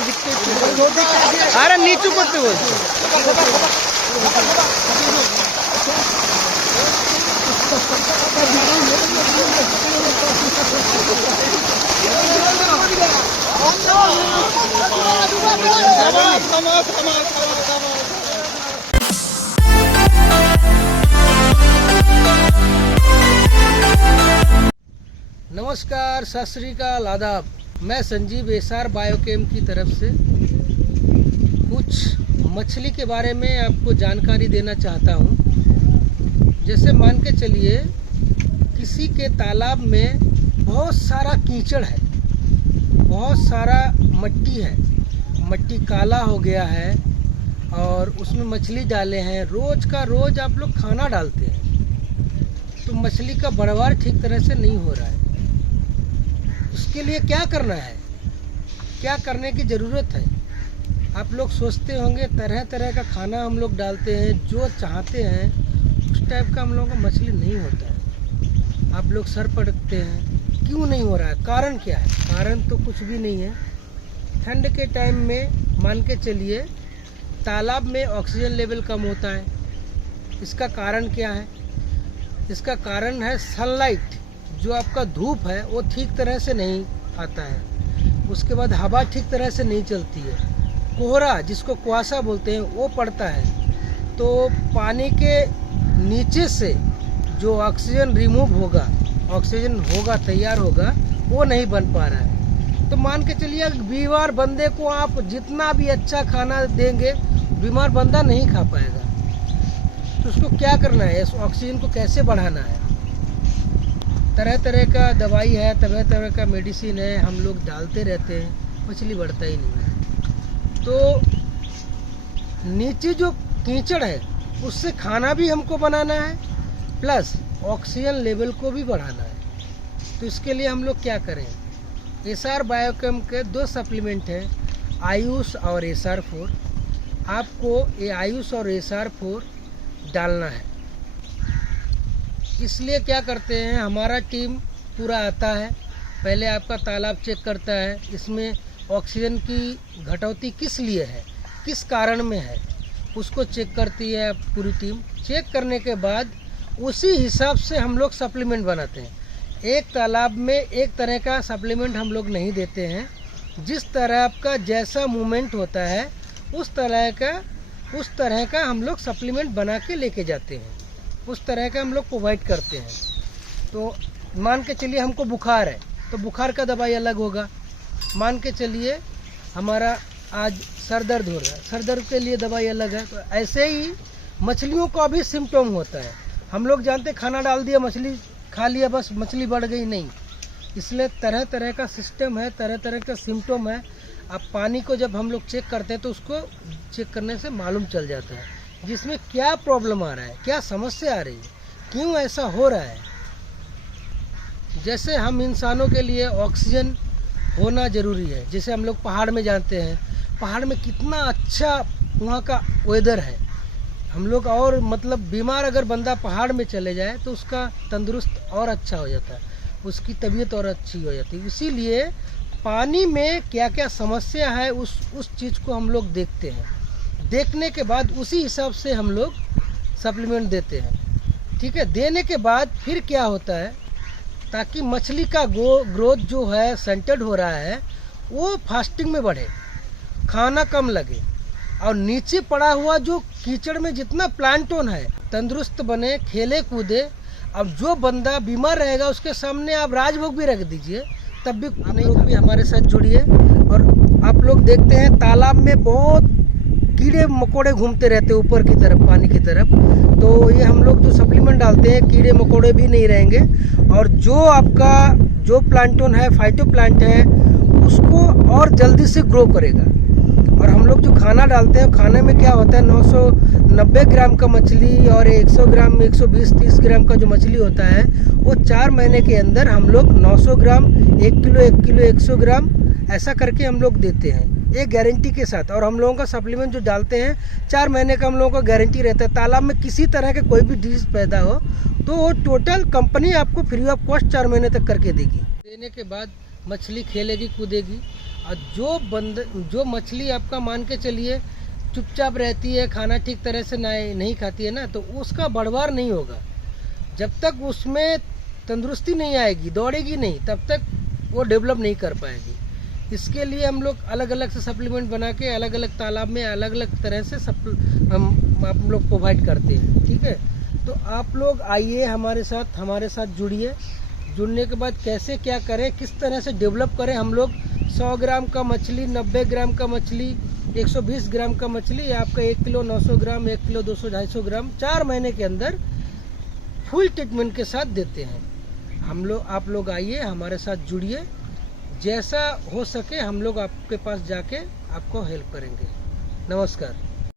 अरे नीचू करते हो नमस्कार, सत श्री अकाल, आदाब। मैं संजीव एसआर बायोकेम की तरफ से कुछ मछली के बारे में आपको जानकारी देना चाहता हूँ। जैसे मान के चलिए किसी के तालाब में बहुत सारा कीचड़ है, बहुत सारा मट्टी है, मट्टी काला हो गया है और उसमें मछली डाले हैं। रोज़ का रोज़ आप लोग खाना डालते हैं तो मछली का बढ़वार ठीक तरह से नहीं हो रहा है। उसके लिए क्या करना है, क्या करने की ज़रूरत है? आप लोग सोचते होंगे तरह तरह का खाना हम लोग डालते हैं, जो चाहते हैं उस टाइप का हम लोगों का मछली नहीं होता है। आप लोग सर पटकते हैं, क्यों नहीं हो रहा है? कारण क्या है? कारण तो कुछ भी नहीं है। ठंड के टाइम में मान के चलिए तालाब में ऑक्सीजन लेवल कम होता है। इसका कारण क्या है? इसका कारण है सनलाइट, जो आपका धूप है वो ठीक तरह से नहीं आता है। उसके बाद हवा ठीक तरह से नहीं चलती है। कोहरा, जिसको कुआसा बोलते हैं, वो पड़ता है तो पानी के नीचे से जो ऑक्सीजन रिमूव होगा, ऑक्सीजन होगा, तैयार होगा, वो नहीं बन पा रहा है। तो मान के चलिए बीमार बंदे को आप जितना भी अच्छा खाना देंगे, बीमार बंदा नहीं खा पाएगा। तो उसको क्या करना है? इस ऑक्सीजन को कैसे बढ़ाना है? तरह तरह का दवाई है, तरह तरह का मेडिसिन है, हम लोग डालते रहते हैं, मछली बढ़ता ही नहीं है। तो नीचे जो कीचड़ है उससे खाना भी हमको बनाना है, प्लस ऑक्सीजन लेवल को भी बढ़ाना है। तो इसके लिए हम लोग क्या करें? एसआर बायोकेम के 2 सप्लीमेंट हैं, आयुष और SR4। आपको ये आयुष और SR4 डालना है। इसलिए क्या करते हैं, हमारा टीम पूरा आता है, पहले आपका तालाब चेक करता है, इसमें ऑक्सीजन की घटौती किस लिए है, किस कारण में है, उसको चेक करती है पूरी टीम। चेक करने के बाद उसी हिसाब से हम लोग सप्लीमेंट बनाते हैं। एक तालाब में एक तरह का सप्लीमेंट हम लोग नहीं देते हैं। जिस तरह आपका जैसा मूवमेंट होता है उस तरह का हम लोग सप्लीमेंट बना के लेके जाते हैं, उस तरह का हम लोग प्रोवाइड करते हैं। तो मान के चलिए हमको बुखार है तो बुखार का दवाई अलग होगा। मान के चलिए हमारा आज सर दर्द हो रहा है, सर दर्द के लिए दवाई अलग है। तो ऐसे ही मछलियों का भी सिम्टम होता है। हम लोग जानते खाना डाल दिया, मछली खा लिया, बस मछली बढ़ गई, नहीं। इसलिए तरह तरह का सिस्टम है, तरह तरह का सिम्टम है। अब पानी को जब हम लोग चेक करते हैं तो उसको चेक करने से मालूम चल जाता है जिसमें क्या प्रॉब्लम आ रहा है, क्या समस्या आ रही है, क्यों ऐसा हो रहा है। जैसे हम इंसानों के लिए ऑक्सीजन होना ज़रूरी है। जैसे हम लोग पहाड़ में जाते हैं, पहाड़ में कितना अच्छा वहाँ का वेदर है। हम लोग और मतलब बीमार अगर बंदा पहाड़ में चले जाए तो उसका तंदुरुस्त और अच्छा हो जाता है, उसकी तबीयत और अच्छी हो जाती है। इसीलिए पानी में क्या क्या समस्या है उस चीज़ को हम लोग देखते हैं। देखने के बाद उसी हिसाब से हम लोग सप्लीमेंट देते हैं। ठीक है, देने के बाद फिर क्या होता है, ताकि मछली का ग्रोथ जो है सेंटर्ड हो रहा है वो फास्टिंग में बढ़े, खाना कम लगे और नीचे पड़ा हुआ जो कीचड़ में जितना प्लांटोन है तंदुरुस्त बने, खेले कूदे। अब जो बंदा बीमार रहेगा उसके सामने आप राजभोग भी रख दीजिए, तब भी आप लोग भी हमारे साथ जुड़िए। और आप लोग देखते हैं तालाब में बहुत कीड़े मकोड़े घूमते रहते हैं ऊपर की तरफ, पानी की तरफ। तो ये हम लोग जो सप्लीमेंट डालते हैं, कीड़े मकोड़े भी नहीं रहेंगे और जो आपका जो प्लांटोन है, फाइटोप्लांट है, उसको और जल्दी से ग्रो करेगा। और हम लोग जो खाना डालते हैं, खाने में क्या होता है, 990 ग्राम का मछली और 100 ग्राम, 120-130 ग्राम का जो मछली होता है वो 4 महीने के अंदर हम लोग 900 ग्राम, 1 किलो, 100 ग्राम ऐसा करके हम लोग देते हैं, एक गारंटी के साथ। और हम लोगों का सप्लीमेंट जो डालते हैं 4 महीने का हम लोगों का गारंटी रहता है। तालाब में किसी तरह के कोई भी डिजीज पैदा हो तो वो टोटल कंपनी आपको फ्री ऑफ कॉस्ट 4 महीने तक करके देगी। देने के बाद मछली खेलेगी कूदेगी और जो मछली आपका मान के चलिए चुपचाप रहती है, खाना ठीक तरह से नहीं खाती है ना, तो उसका बढ़वार नहीं होगा। जब तक उसमें तंदुरुस्ती नहीं आएगी, दौड़ेगी नहीं, तब तक वो डेवलप नहीं कर पाएगी। इसके लिए हम लोग अलग अलग से सप्लीमेंट बना के अलग अलग तालाब में अलग अलग तरह से हम आप लोग प्रोवाइड करते हैं। ठीक है, तो आप लोग आइए हमारे साथ जुड़िए। जुड़ने के बाद कैसे क्या करें, किस तरह से डेवलप करें हम लोग। 100 ग्राम का मछली, 90 ग्राम का मछली, 120 ग्राम का मछली, आपका 1 किलो 900 ग्राम, 1 किलो 200-250 ग्राम 4 महीने के अंदर फुल ट्रीटमेंट के साथ देते हैं हम लोग। आप लोग आइए हमारे साथ जुड़िए, जैसा हो सके हम लोग आपके पास जाके आपको हेल्प करेंगे। नमस्कार।